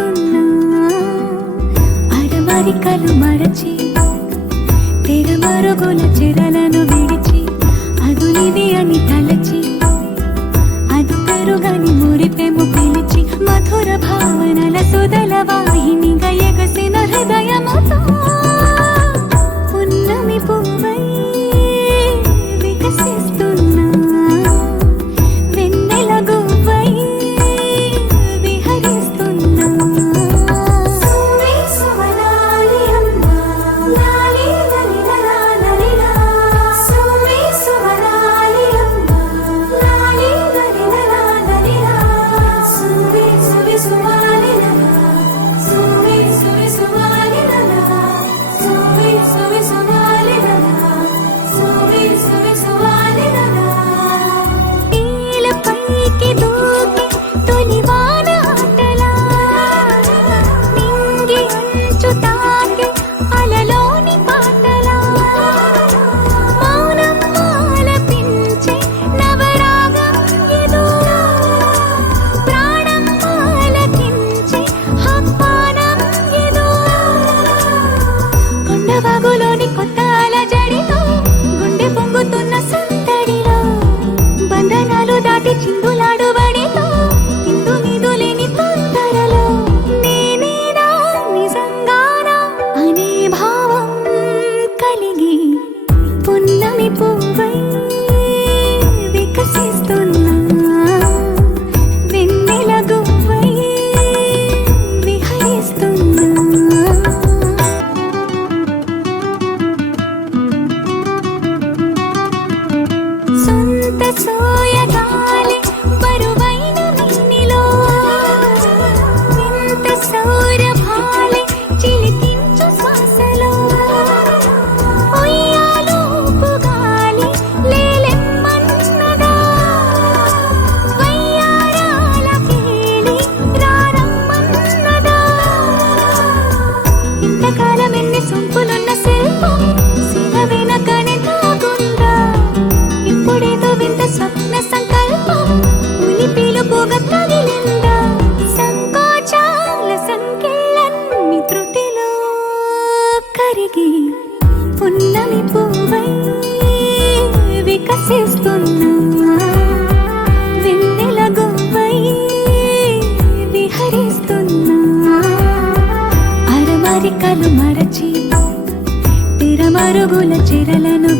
వికసిస్తున్నా అరమరికలు మరచి తెరమరుగుల చెరలను విడిచి అదునిది అని తలచి అదు పెరుగని మురిపెము పిలిచి మధుర భావనల సుదల వాహినిగా ఎగసిన హృదయముతో పున్నమి పువ్వై వికసిస్తున్నా వెన్నెల గువ్వై విహరిస్తున్నా సువి సువనాలి అమ్మా లాలి లలిలా లలిలా సువి సువనాలి అమ్మా లాలి లలిలా లలిలా సువి సువి సువాలి లలా సువి సువి సువాలి లలా సువి సువి సువాలి లలా సువి సువి సువాలి లలా ఈల పైకి దూకి తొలివాన ఆటలా నింగి అంచు తాకి అలలోని పాటలా మౌనం ఆలపించే నవరాగం ఏదో ప్రాణం ఆలకించే ఆహ్వానం ఏదో కొండవాగులోని కొత్త అలజడితో గుండె పొంగుతున్న సందడిలో బంధనాలు దాటి చిందులాడు బడితో ఇందు మీదు లేని తొందరలో నేనేనా నిజంగానా అనే భావం కలిగి పున్నమి పువ్వై వికసిస్తున్నా వెన్నెల గువ్వై విహరిస్తున్నా సొంత సోయగాలి బరువైన వెన్నెలో వింత సౌరభాలే చిలికించు శ్వాసలో ఉయ్యాలూపు గాలి లేలెమ్మన్నదా వయ్యారాల కేలి రారమ్మన్నదా ఇంతకాలం ఎన్ని సొంపులున్న శిల్పం శివ వెనకనే తాగుందా ఇప్పుడేదో వింత స్వప్న సంకల్పం ఉలిపిలు పోగ తగిలిందా సంకోచాల సంఖ్యలన్నీ త్రుటిలో కరిగి పున్నమి పువ్వై వికసిస్తున్నా వెన్నెల గువ్వై విహరిస్తున్నా అరమరికలు మరచి తెరమరుగుల చెరలను